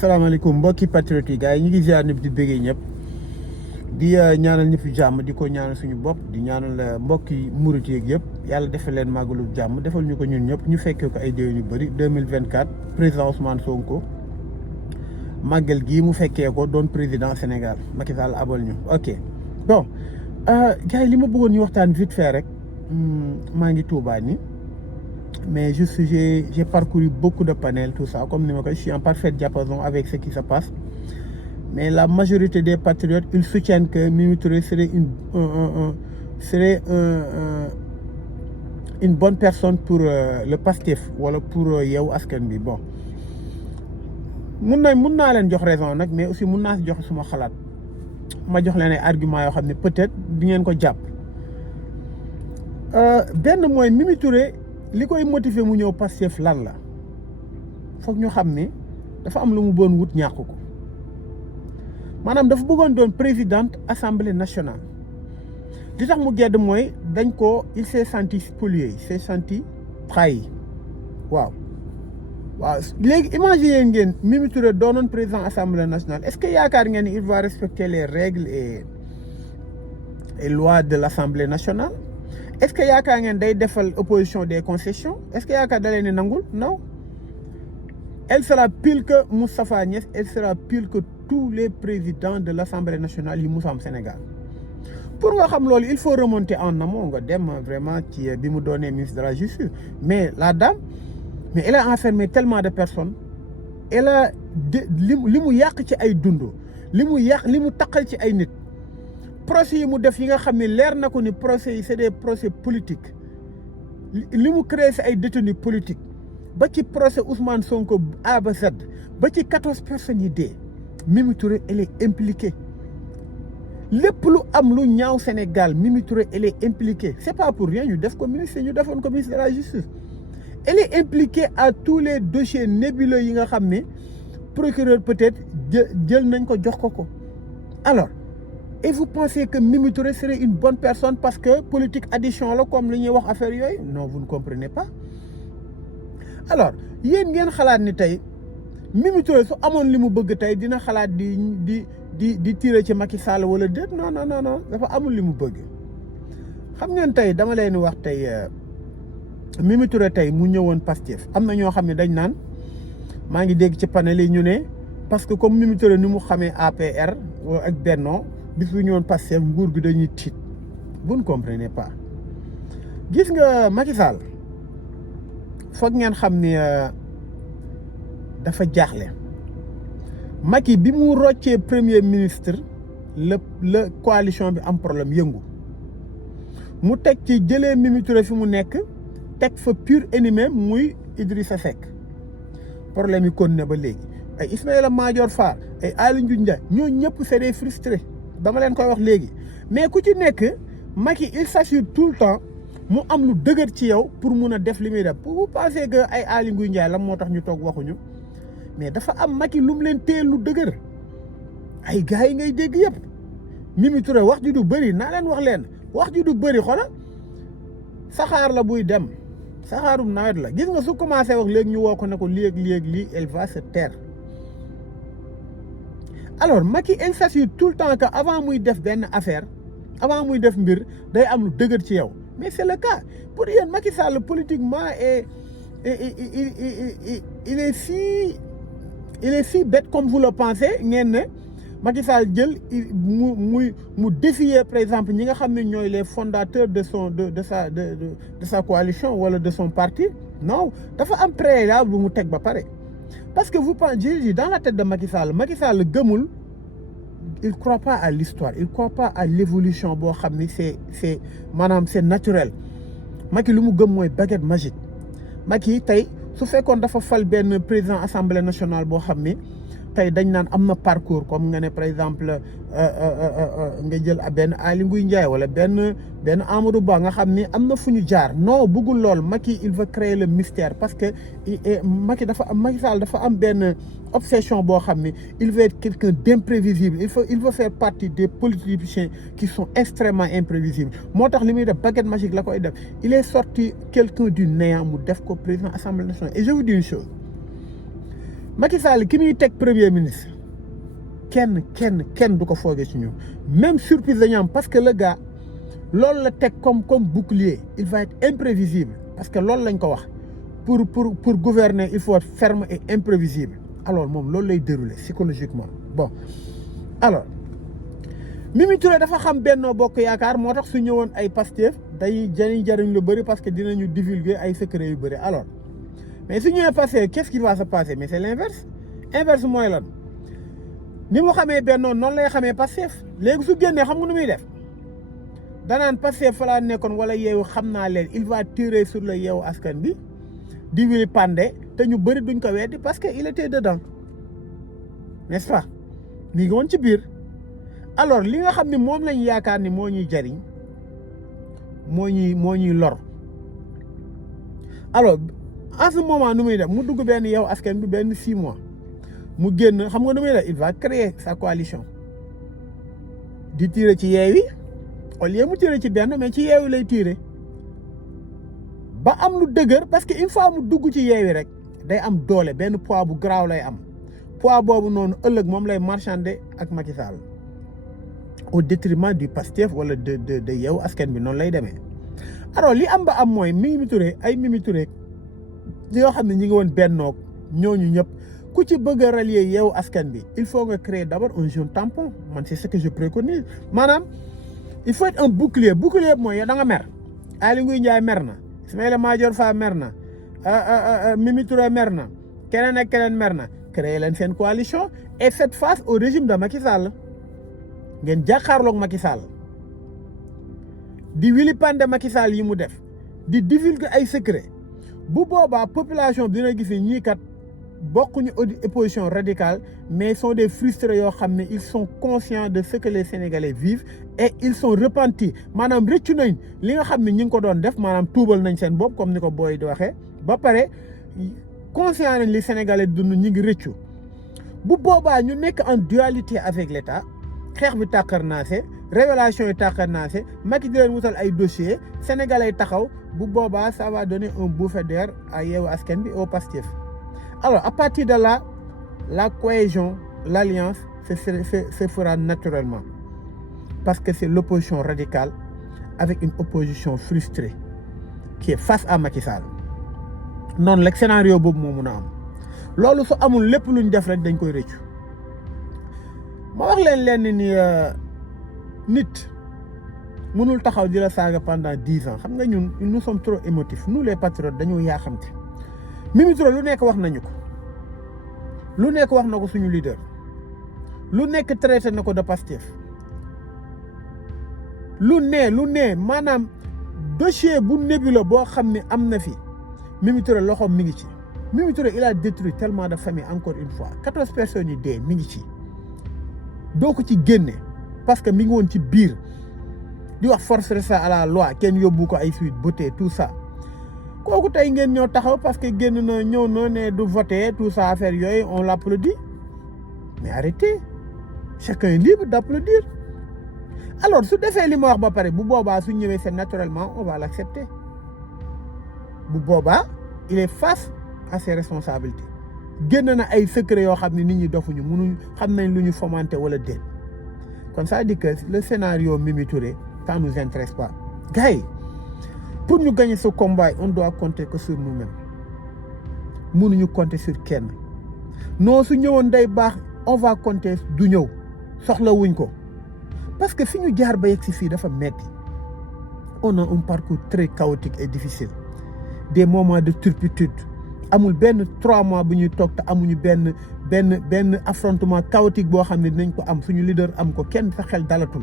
salaamaaleykum mbokki patriote yi gars yi ñu ngi ziar ñëpp di bëggee ñëpp di ñaanal ñëpp jàmm di ko ñaanal suñu bopp di ñaanal mbokki murit yeeg yëpp yàlla defal leen màggalu jàmm defal ñu ko ñun ñëpp ñu fekkee ko ay déwén yu bëri 2024 président Ousmane Sonko màggal gii mu fekkee ko doon président Sénégal Macky Sall abal ñu ok bon gars yi li ma bëggoon ñu waxtaan vite fait rek maa ngi Touba ni mais juste j'ai parcouru beaucoup de panels tout ça comme ni ma ko je suis en parfaite diapason avec ce qui se passe mais la majorité des patriotes ils soutiennent que Mimi Touré serait une bonne personne pour le Pastef wala pour Yewwi Askan Wi bon mun naa leen jox raison nag mais aussi mun naa si jox suma xalaat ma jox leen ay arguments yoo xam ne peut-être di ngeen ko jàpp benn mooy Mimi Touré li koy motiver mu ñëw Pastef lan la foog ñu xam ne dafa am lu mu doon wut ñàkk ko maanaam dafa bëggoon doon présidente assemblée nationale li tax mu gedd mooy dañ ko il s'est senti spolié il s'est senti trahi waaw léegi imaginer ngeen Mimi Touré doonoon président assemblée nationale est-ce que yaakaar ngeen ni il va respecter les règles et lois de l'assemblée nationale est-ce que yaakaar ngeen day defal opposition des concessions est-ce que yaakaar da leen ni nangul non elle sera pire que Moustapha Niasse elle sera pire que tous les présidents de l'Assemblée nationale yi musa am Sénégal pour nga xam loolu il faut remonter en amont nga dem vraiment ci bi mu doonee ministre de la justice mais la dame mais elle a enfermé tellement de personnes elle a li mu yàq ci ay dund li mu taqal ci ay nit procès yi mu def yi nga xam ne leer na ko ni procès yi c'est des procès politiques li mu créé si ay détenus politiques ba ci procès Ousmane Sonko A ba Z ba ci 14 personnes yi dee Mimi Touré elle est impliquée lépp lu am lu ñaaw Sénégal Mimi Touré elle est impliquée c'est pas pour rien ñu def ko ministre ñu defoon ko ministre de la justice elle est impliquée à tous les dossiers nébuleux yi nga xam ne procureur peut-être jël nañ ko jox ko alors et vous pensez que Mimi Touré serait une bonne personne parce que politique addition la comme li ñuy wax affaire yooyu non vous ne comprenez pas alors yéen ngeen xalaat ni tey Mimi Touré su amoon li mu bëgg tey dina xalaat di tirer ci Macky Sall wala déet non dafa amul li mu bëgg xam ngeen tey dama leen wax tey Mimi Touré tey mu ñëwoon Pastef am na ñoo xam ne dañ naan maa ngi dégg ci panel yi ñu ne parce que comme Mimi Touré ni mu xamee APR ak Benno bis bu ñëwoon Pastef nguur gi dañuy tiit vous ne comprenez pas gis nga Macky Sall foog ngeen xam ni dafa jaaxle Macky bi mu roccee premier ministre la coalition bi am problème yëngu mu teg ci jëlee Mimi Touré fi mu nekk teg fa pur ennemi muy Idrissa Seck problème yi kon ne ba léegi ay Ismaïla Madior Fall ay Aly Ngouille Ndiaye ñoo ñëpp c'est des frustrés dama leen koy wax léegi mais ku ci nekk Macky il s'assure tout le temps mu am lu dëgër ci yow pour mun a def li muy def pour vous penser que ay Aly Ngouille Ndiaye la moo tax ñu toog waxuñu mais dafa am Macky lu mu leen téel lu dëgër ay gars yi ngay dégg yëpp Mimi Touré wax ji du bëri naa leen wax leen wax ji du bëri xola saxaar la buy dem saxaarum nawet la gis nga su commencé wax léegi ñu woo ko ne ko léegi elle va se taire alors Macky il s'assure tout le temps que avant muy def benn affaire avant muy def mbir day am lu dëgër ci yow mais c'est le cas pour yéen Macky Sall politiquement il est si bête comme vous le pensez ngeen ne Macky Sall jël mu défier par exemple ñi nga xam ne ñooy les fondateurs de sa coalition wala de son parti non dafa am préalable bu mu teg ba pare parce que vous pensez dans la tête de Macky Sall gëmul il croit pas à l'histoire il croit pas à l'évolution boo xam ni c'est maanaam c'est naturel Macky lu mu gëm mooy baguette magique Macky tey su fekkoon dafa fal benn président assemblée nationale boo xam ni tey dañ naan am na parcours comme nga ne par exemple nga jël benn Aly Ngouille Ndiaye wala benn Amadou Ba nga xam ni am na fu ñu jaar non bëggul lool Macky il veut créer le mystère parce que Macky Sall dafa am benn obsession boo xam ni il veut être quelqu'un d'imprévisible il veut faire partie des politiciens qui sont extrêmement imprévisibles moo tax li muy def baguette magique la koy def il est sorti quelqu'un du néant mu def ko président assemblée nationale et je vous dis une chose Macky Sall ki muy teg premier ministre kenn du ko foogee ci ñun même surprise dañu am parce que le gars loolu la teg comme bouclier il va être imprévisible parce que loolu lañ ko wax pour gouverner il faut être ferme et imprévisible alors moom loolu lay dérouler psychologiquement bon alors Mimi Touré dafa xam Benno Bokk Yaakaar moo tax su ñëwoon ay Pastef day jariñ lu bëri parce que dinañu divulguer ay secrets yu bëri alors mais su ñëwee Pastef qu'est-ce qui va se passer mais c'est l'inverse mooy lan ni mu xamee Benno noonu lay xamee Pastef léegi su génnee xam nga nu muy def danaan Pastef fa laa nekkoon wala Yewwi xam naa leen il va tirer sur le Yewwi Askan bi di wili pande te ñu bëri duñ ko weddi parce que il était dedans n'est-ce pas mi ngi woon ci biir alors li nga xam ne moom lañ yaakaar ni moo ñuy jariñ moo ñuy lor alors en ce moment nu muy def mu dugg benn Yewwi Askan bi benn 6 mois mu génn xam nga nu muy def il va créer sa coalition di tirer ci Yewwi au lieu mu tirer ci benn mais ci Yewwi lay tirer ba am lu dëgër parce que une fois mu dugg ci Yewwi rek day am doole benn poids bu garaaw lay am poids boobu noonu ëllëg moom lay marchander ak Macky Sall au détriment du Pastef wala de Yewwi Askan bi noonu lay demee alors li am ba am mooy Mimi Touré yoo xam ne ñi ngi woon Benno ñooñu ñëpp ku ci bëgg a rallier Yewwi Askan bi il faut nga créer d'abord un jeune tampon man c'est ce que je préconise maanaam il faut être un bouclier mooy yow da nga mer Aly Ngouille Ndiaye mer na Ismaïla Madior Fall mer na Mimi Touré mer na keneen ak keneen mer na créer leen seen coalition et faites face au régime de Macky Sall ngeen jàkkaarloog Macky Sall di wili pande Macky Sall yi mu def di divulguer ay secret bu boobaa population bi dina gis ni ñii kat bokkuñu opposition radicale mais sont des frustrés yoo xam ne ils sont conscients de ce que les Sénégalais vivent et ils sont repentis maanaam rëccu nañ li nga xam ne ñi ngi ko doon def maanaam tuubal nañ seen bopp comme ni ko booy di waxee ba pare conscient nañ li Sénégalais dund ñi ngi rëccu bu boobaa ñu nekk en dualité avec l'État xeex bi tàkkarnaase révélation yi tàkkarnaase Macky di leen wutal ay dossiers Sénégalais taxaw bu boobaa ça va donner un bouffée d'air à Yewwi Askan bi au Pastef alors à partir de là la cohésion l'alliance se fera naturellement parce que c'est l'opposition radicale avec une opposition frustrée qui est face à Macky Sall noonu la scénario boobu moo mun a am loolu su amul lépp luñ def rek dañ koy rëccu ma wax leen ni nit mënul taxaw di la saaga pendant 10 ans xam nga ñun nous sommes trop émotifs nous les patriotes dañoo yaaxamte Mimi Touré lu nekk wax nañu ko lu nekk wax na ko suñu leader lu nekk traité na ko de Pastef lu ne maanaam dossier bu nébuleux boo xam ne am na fi Mimi Touré loxoom mi ngi ci Mimi Touré il a détruit tellement de familles encore une fois 14 personnes yi dee mi ngi ci doo ko ci génne parce que mi ngi woon ci biir di wax force reste à la loi kenn yóbbu ko ay suite beauté tout ça kooku tey ngeen ñoo taxaw parce que génn na ñëw na ne du voter tout ça affaire yooyu on l'applaudit mais arrêtez chacun est libre d'applaudir alors su defee li ma wax ba pare bu boobaa su ñëwee c'est naturellement on va l'accepter bu boobaa il est face à ses responsabilités génn na ay secret yoo xam ne nit ñi dofuñu mënuñ xam nañ lu ñu fomenter wala déet kon ça dit que le scénario Mimi Touré ça nous intéresse pas gars yi pour ñu gagner ce combat on doit compter que sur nous-mêmes mënuñu compter sur kenn non su ñëwoon day baax on va compter du ñëw soxla wuñ ko parce que fi ñu jaar ba yegg si fii dafa metti on a un parcours très chaotique et difficile des moments de turpitude amul benn 3 mois bu ñuy toog te amuñu benn affrontement chaotique boo xam ne dinañ ko am suñu leader am ko kenn sa xel dalatul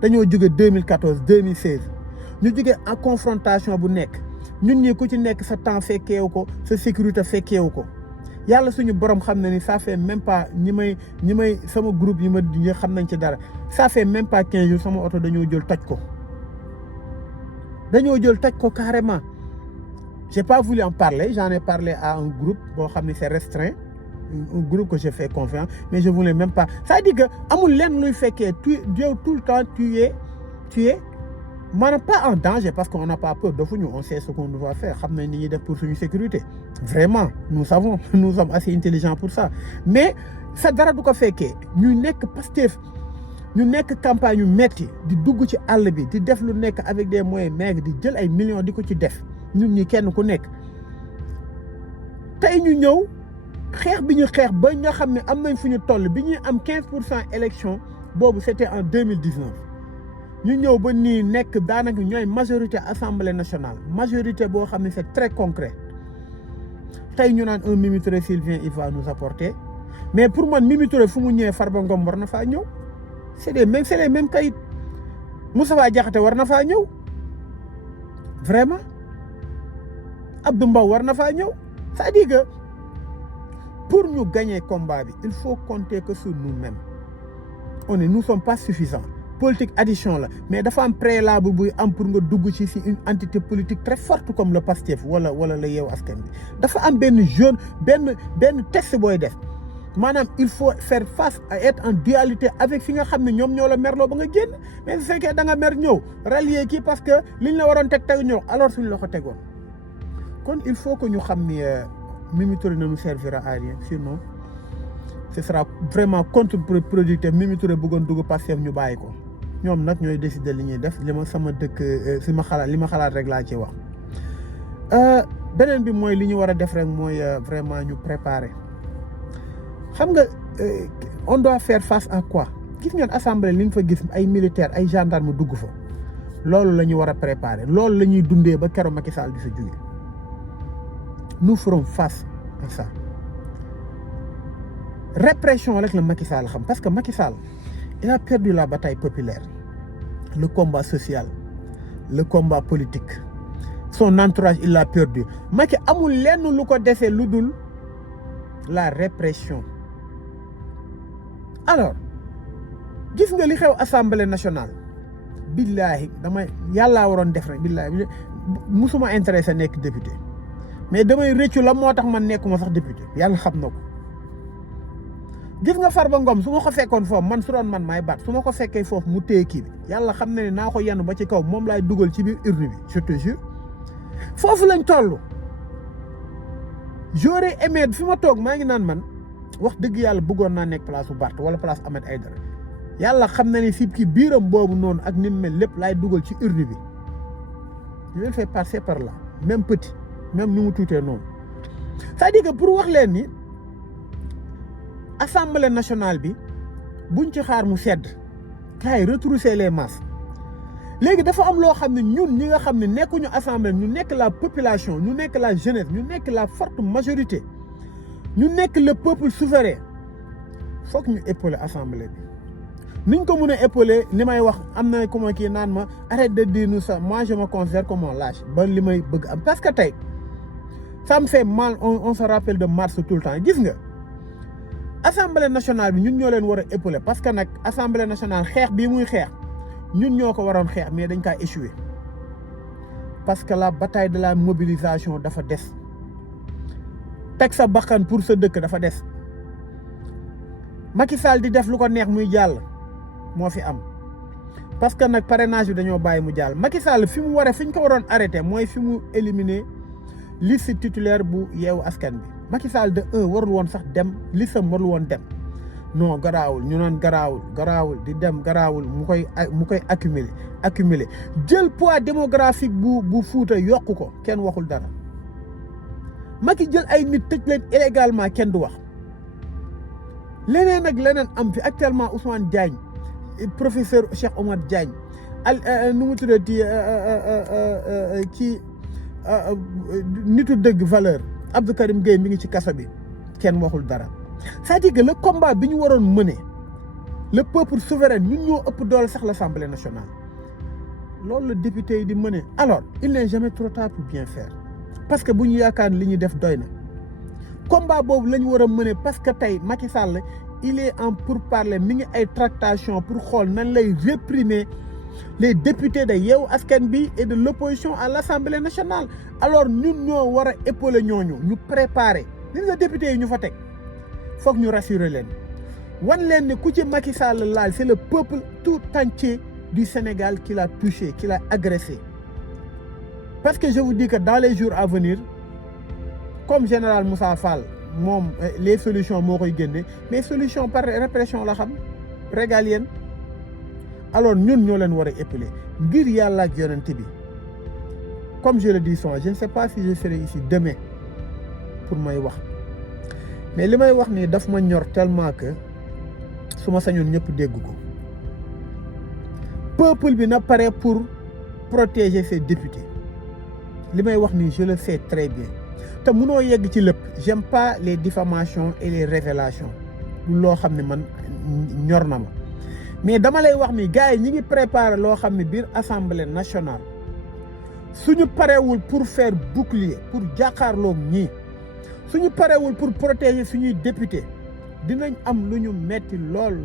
dañoo jóge 2014 2016 ñu jóge en confrontation bu nekk ñun ñi ku ci nekk sa temps fekkeewu ko sa sécurité fekkeewu ko yàlla suñu borom xam na ni ça fait même pas ñi may sama groupe ñi xam nañ ci dara ça fait même pas 15 jours sama oto dañoo jël toj ko carrément j'ai pas voulu en parler j'en ai parlé à un groupe boo xam ne c'est restreint un groupe que je fais confiance mais je voulais même pas ça dit que amul lenn luy fekkee yow tout le temps tu es maanaam pas en danger parce qu'on n'a pas peur defuñu on sait ce qu'on doit faire xam nañ ni ñuy def pour suñu sécurité vraiment nous savons nous sommes assez intelligents pour ça mais sa dara du ko fekkee ñu nekk Pastef ñu nekk campagne yu metti di dugg ci àll bi di def lu nekk avec des moyens maigres di jël ay millions di ko ci def ñun ñi kenn ku nekk tey ñu ñëw xeex bi ñu xeex ba nga xam ne am nañ fu ñu toll bi ñuy am 15% élection boobu c'était en 2019 ñu ñëw ba nii nekk daanaka ñooy majorité assemblée nationale majorité boo xam ne c'est très concret tey ñu naan un Mimi Touré s'il vient il va nous apporter mais pour man Mimi Touré fu mu ñëwee Farba Ngom war na faa ñëw c'est les mêmes kayit Moustapha Diakhaté war na faa ñëw vraiment Abdou Mbow war na faa ñëw c'est-à-dire que pour ñu gagner combat bi il faut compter que sur nous-mêmes nous sommes pas suffisants politique addition la mais dafa am préalable buy am pour nga dugg ci une entité politique très forte comme le PASTEF wala la Yewwi Askan Wi dafa am benn jeune benn test booy def maanaam il faut faire face à être en dualité avec fi nga xam ne ñoom ñoo la merloo ba nga génn mais su fekkee da nga mer ñëw rallier kii parce que liñ la waroon teg ñëw alors suñ la ko tegoon kon il faut que ñu xam ni Mimi Touré ne nous servira à rien sinon ce sera vraiment contre-productif Mimi Touré bëggoon dugg Pastef ñu bàyyi ko ñoom nag ñooy décider li ñuy def li ma sama dëkk si ma xalaat li ma xalaat rek laa ci wax beneen bi mooy li ñu war a def rek mooy vraiment ñu préparer xam nga on doit faire face à quoi gis ngeen assemblée li nga fa gis ay militaires ay gendarmes dugg fa loolu la ñu war a préparer loolu la ñuy dundee ba keroog Macky Sall di fa jóge nous ferons face à ça répression rek la Macky Sall xam parce que Macky Sall il a perdu la bataille populaire le combat social le combat politique son entourage il l'a perdu Macky amul lenn lu ko desee lu dul la répression alors gis nga li xew assemblée nationale billaahi damay yàllaa waroon def rek billaahi musuma intéressé nekk député mais damay rëccu la moo tax man nekkuma sax député yàlla xam na ko gis nga Farba Ngom su ma ko fekkoon foofu man su doon man maay baat su ma ko fekkee foofu mu téye kii bi yàlla xam na ne naa ko yenn ba ci kaw moom laay dugal ci biir urne bi je te jure foofu lañ toll j'aurais aimé fi ma toog maa ngi naan man wax dëgg yàlla bëggoon naa nekk place bu Barth wala place Ahmed Aïdara yàlla xam na ne si kii biiram boobu noonu ak ni mu mel lépp laay dugal ci urne bi je vais le faire passer par là même petit même ni mu tuutee noonu c'est-à-dire que pour wax leen ni assemblée nationale bi buñ ci xaar mu sedd kay retrousser les masses léegi dafa am loo xam ne ñun ñi nga xam ne nekkuñu assemblée ñu nekk la population ñu nekk la jeunesse ñu nekk la forte majorité ñu nekk le peuple souverain foog ñu épauler assemblée bi niñ ko mën a épauler li may wax am na ku ma kii naan ma arrête de dire nous ça moi je me considère comme un lâche ba li may bëgg am parce que tey ça me fait mal on se rappelle de mars tout le temps gis nga assemblée nationale bi ñun ñoo leen war a épauler parce que nag assemblée nationale xeex bii muy xeex ñun ñoo ko waroon xeex mais dañ kaa échoué parce que la bataille de la mobilisation dafa des teg sa bakkan pour sa dëkk dafa des Macky Sall di def lu ko neex muy jàll moo fi am parce que nag parrainage bi dañoo bàyyi mu jàll Macky Sall fi mu waree fi ñu ko waroon arrêté mooy fi mu éliminer liste titulaire bu Yewwi Askan Wi Macky Sall de warul woon sax dem listam warul woon dem non garaawul ñu naan garaawul di dem garaawul mu koy accumuler jël poids démographique bu Fuuta yokku ko kenn waxul dara Macky jël ay nit tëj leen illégalement kenn du wax leneen ak leneen am fi actuellement Ousmane Diagne professeur Cheikh Omar Diagne nu mu tuddati ci nitu dëgg valeur Abdou Karim Gueye mi ngi ci kaso bi kenn waxul dara c'est-à-dire que le combat bi ñu waroon mener le peuple souverain ñun ñoo ëpp doole sax l'Assemblée nationale loolu la député yi di mener alors il n'est jamais trop tard pour bien faire parce que bu ñu yaakaar li ñuy def doy na combat boobu la ñu war a mener parce que tey Macky Sall il est en pourparlers mi ngi ay tractation pour xool nan lay réprimer les députés de Yewwi Askan Wi et de l'opposition à l'Assemblée nationale alors ñun ñoo war a épauler ñooñu ñu préparer li nga député yi ñu fa teg foog ñu rassurer leen wan leen ne ku ci Macky Sall laal c'est le peuple tout entier du Sénégal qui l'a touché, qui l'a agressé. Parce que je vous dis que dans les jours à venir, comme général Moussa Fall, les solutions moo koy génne, mais solution par répression la xam régalienne. Alors ñun ñoo leen war a épauler ngir yàlla ak yonent bi. Comme je le dis souvent, je ne sais pas si je serai ici demain pour may wax, mais li may wax nii daf ma ñor tellement que su ma sañoon ñëpp dégg ko. Peuple bi na pare pour protéger ses députés. li may wax nii je le sais très bien te munoo yegg ci lépp. J'aime pas les diffamations et les révélations loo xam ne man ñor na ma, mais dama lay wax ni gars yi ñi ngi préparer loo xam ne biir assemblée nationale suñu parewul pour faire bouclier pour jàkkaarloog ñii, suñu parewul pour protéger suñuy député dinañ am lu ñu metti lool.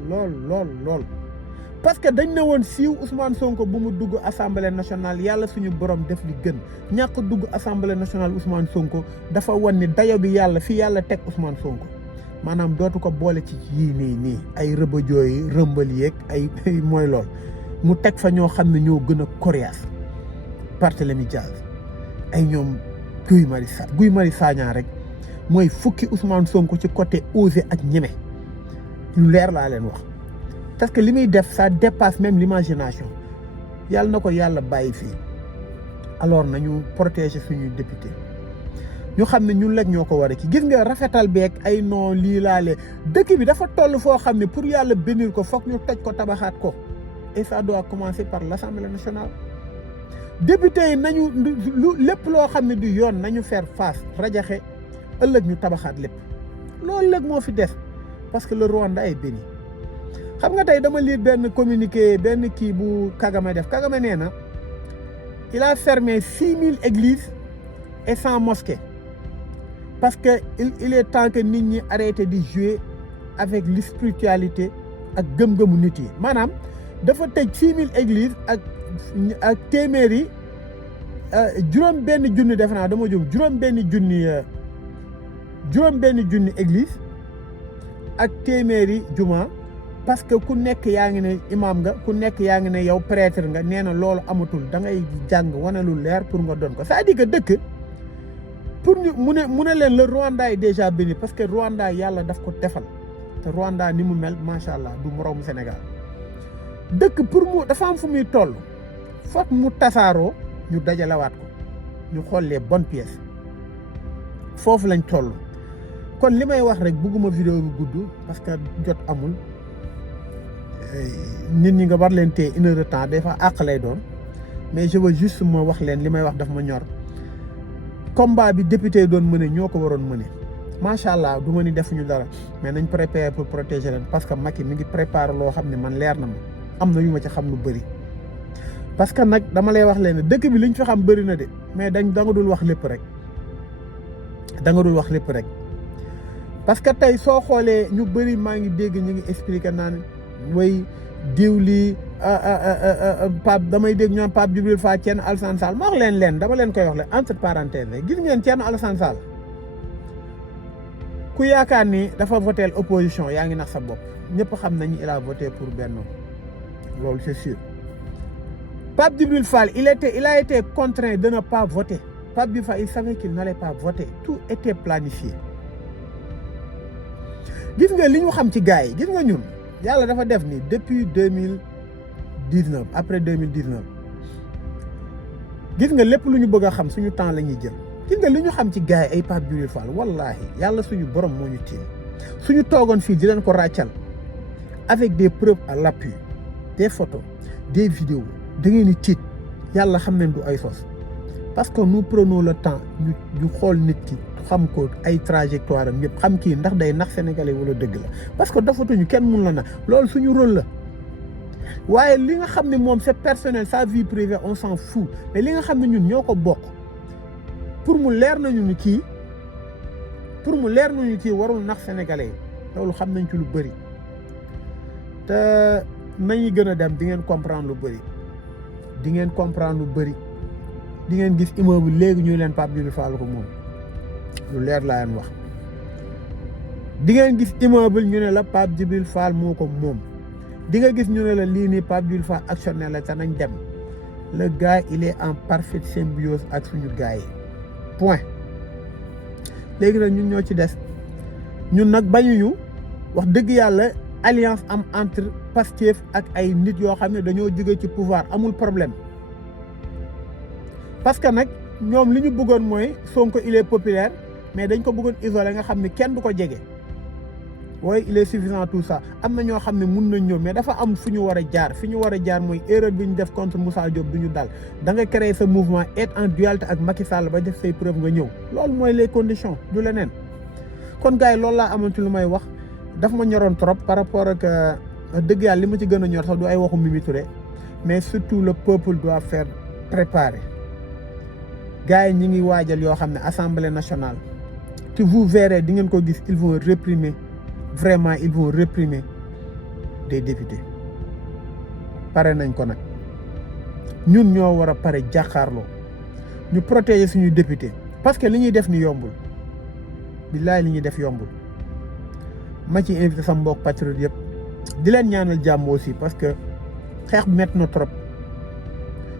Parce que dañ ne woon siiw Ousmane Sonko bu mu dugg assemblée nationale yàlla suñu borom def li gën. ñàkk dugg assemblée nationale Ousmane Sonko dafa wan ni dayo bi yàlla fi yàlla teg Ousmane Sonko maanaam dootu ko boole ci yii nii ay rëbëjoo yi rëmbal yeeg ay mooy lool mu teg fa ñoo xam ne ñoo gën a coriace. Barthélémy Dias ay ñoom Guy Marius Sagna rek mooy fukki Ousmane Sonko ci côté osé ak ñeme lu leer laa leen wax. Parce que li muy def ça dépasse même l'imagination yàlla na ko yàlla bàyyi fii. Alors nañu protéger suñuy député ñu xam ne ñun lekk ñoo ko war a ci gis nga rafetal beeg ay non lii laale dëkk bi dafa toll foo xam ne pour yàlla bénir ko foog ñu toj ko tabaxaat ko et ça doit commencer par l'Assemblée nationale. Député yi nañu lu lépp loo xam ne du yoon nañu faire face rajaxe ëllëg ñu tabaxaat lépp loolu léegi moo fi des parce que le Rwanda est béni. xam nga tey dama lire benn communiqué benn kii bu Kagame def. Kagame nee na il a fermé 6000 églises et 100 mosquées parce que il est temps que nit ñi arrêté di jouer avec l'spiritualité ak gëm-gëmu nit yi maanaam dafa tëj 6000 églises ak téeméeri juróom benn junni def naa dama jóg juróom benn junni église ak téeméeri juma. Parce que ku nekk yaa ngi ne imam nga ku nekk yaa ngi ne yow prêtre nga nee na loolu amatul da ngay jàng wane lu leer pour nga doon ko c'est-à-dire que dëkk pour ñu mu ne leen le Rwanda est déjà béni parce que Rwanda yàlla daf ko defal te Rwanda ni mu mel macha allah du moroomu Sénégal dëkk pour mu dafa am fu muy toll foog mu tasaaroo ñu dajalewaat ko ñu xool les bonnes pièces foofu lañ toll. kon li may wax rek bëgguma vidéo bi gudd parce que jot amul. nit ñi nga war leen téye 1 heure de temps des fois àq lay doon mais je veux juste ma wax leen li may wax daf ma ñor combat bi député yi doon mëne ñoo ko waroon mëne macha allah du ma ni defuñu dara mais nañ préparer pour protéger leen parce que Macky mi ngi préparer loo xam ne man leer na ma am na yu ma ci xam lu bëri. parce que nag dama lay wax leen dëkk bi liñ fi xam bëri na de mais da nga dul wax lépp rek parce que tey soo xoolee ñu bëri maa ngi dégg ñu ngi expliquer naan. way diw lii Pape damay dégg ñu naan Pape Djibril Fall Thierno Alassane Sall ma wax leen dama leen koy wax leen entre parenthèses rek gis ngeen Thierno Alassane Sall ku yaakaar ni dafa voté opposition yaa ngi nax sa bopp ñëpp xam nañu il a voté pour Benno loolu c'est sûr. Pape Djibril Fall il a été contraint de ne pas voter. Pape Djibril Fall il savait qu'il n'allait pas voter tout était planifié. gis nga li ñu xam ci gars yi gis nga ñun. yàlla dafa def ni depuis 2019 après 2019 gis nga lépp lu ñu bëgg a xam suñu temps la ñuy jël gis nga li ñu xam ci gars yi ay Pape Djibril Fall wallaahi yàlla suñu borom moo ñu tiim suñu toogoon fii di leen ko ràccal avec des preuves à l'appui des photos des vidéos da ngeen di tiit yàlla xam nañ du ay sos parce que nous prenons le temps ñu xool nit ki xam ko ay trajectoire am yëpp xam kii ndax day nax sénégalais wala dëgg la parce que dafatuñu kenn mun la na loolu suñu rôle la waaye li nga xam ne moom c'est personnel sa vie privée on s'en fout mais li nga xam ne ñun ñoo ko bokk pour mu leer nañu ni kii warul nax sénégalais loolu xam nañ ci lu bëri te nañu gën a dem di ngeen comprendre lu bëri di ngeen gis immeuble léegi ñuy leen Pape Djibril Fall ko moom lu leer laa leen wax di ngeen gis immeuble ñu ne la Pape Djibril Fall moo ko moom di nga gis ñu ne la lii nii Pape Djibril Fall actionnaire la te nañ dem le gars il est en parfaite symbiose ak suñu gars yi point léegi nag ñun ñoo ci des ñun nag bañuñu wax dëgg yàlla alliance am entre Pastef ak ay nit yoo xam ne dañoo jóge ci pouvoir amul problème parce que nag ñoom li ñu bëggoon mooy Sonko il est populaire mais dañ ko bëggoon isolé nga xam ne kenn du ko jege waaye il est suffisant tout ça am na ñoo xam ne mun nañ ñëw mais dafa am fu ñu war a jaar fi ñu war a jaar mooy erreur bi ñu def contre Moussa Diop du ñu dal da nga créer sa mouvement être en dualité ak Macky Sall ba def say preuve nga ñëw loolu mooy les conditions du leneen kon gars yi loolu laa amoon ci lu may wax daf ma ñoroon trop par rapport ak dëgg yàlla li ma ci gën a ñor sax du ay waxu Mimi Touré mais surtout le peuple doit faire préparer gars yi ñi ngi waajal yoo xam ne assemblée nationale te vous verrez di ngeen ko gis ils vont réprimer vraiment ils vont réprimer des députés pare nañ ko nag ñun ñoo war a pare jàkkaarloo ñu protéger suñuy député parce que li ñuy def ni yombul billaay li ñuy def yombul ma ci invité sama mbokk patriote yëpp di leen ñaanal jàmm aussi parce que xeex bi métti na trop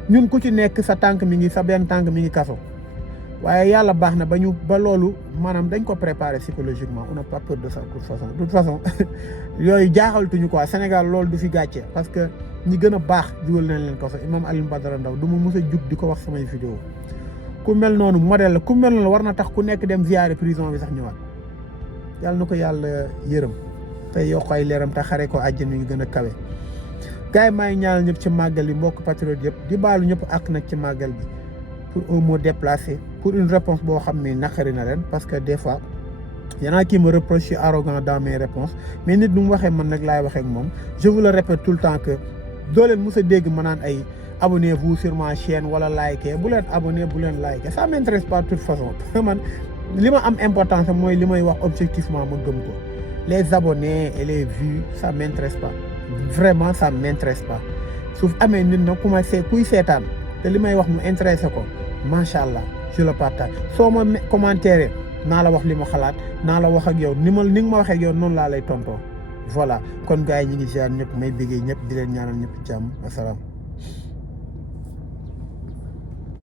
ñun ku ci nekk sa tànk mi ngi sa benn tànk mi ngi kaso waaye yàlla baax na ba loolu maanaam dañ ko préparer psychologiquement on n'a pas peur de ça de toute façon yooyu jaaxaltuñu quoi Sénégal loolu du fi gàcce parce que ñi gën a baax dugal nañ leen kaso imam Alioune Badara Ndao du ma mës a jug di ko wax samay vidéo ku mel noonu modèle la ku mel noonu war na tax ku nekk dem ziyaare prison bi sax ñëwaat yàlla na ko yàlla yërëm te yokk ay leeram te xare ko àjjana yu gën a kawe gars yi maa ngi ñaanal ñëpp ci màggal yi mbokk patriote yëpp di baalu ñëpp ak nag ci màggal bi pour un mot déplacé pour une réponse boo xam ne naqari na leen parce que des fois y en a qui me reproche je suis arrogant dans mes réponses mais nit nu mu waxee man nag laay waxee ak moom je vous le répète tout le temps que doo leen mës a dégg ma naan ay abonnez-vous sur ma chaîne wala likez bu leen abonné bu leen likez ça m'intéresse pas de toute façon man li ma am importance mooy li may wax objectivement ma gëm ko les abonnés et les vues ça m'intéresse pas vraiment ça m'intéresse pas su amee nit na commencé kuy seetaan te li may wax mu intéressé ko macha allah je le partage soo ma commentaire naa la wax li ma xalaat naa la wax ak yow ni nga ma waxee ak yow noonu laa lay tontoo voilà kon gars yi ñu ngi ziar ñëpp may bëggee ñëpp di leen ñaanal ñëpp jàmm asalaam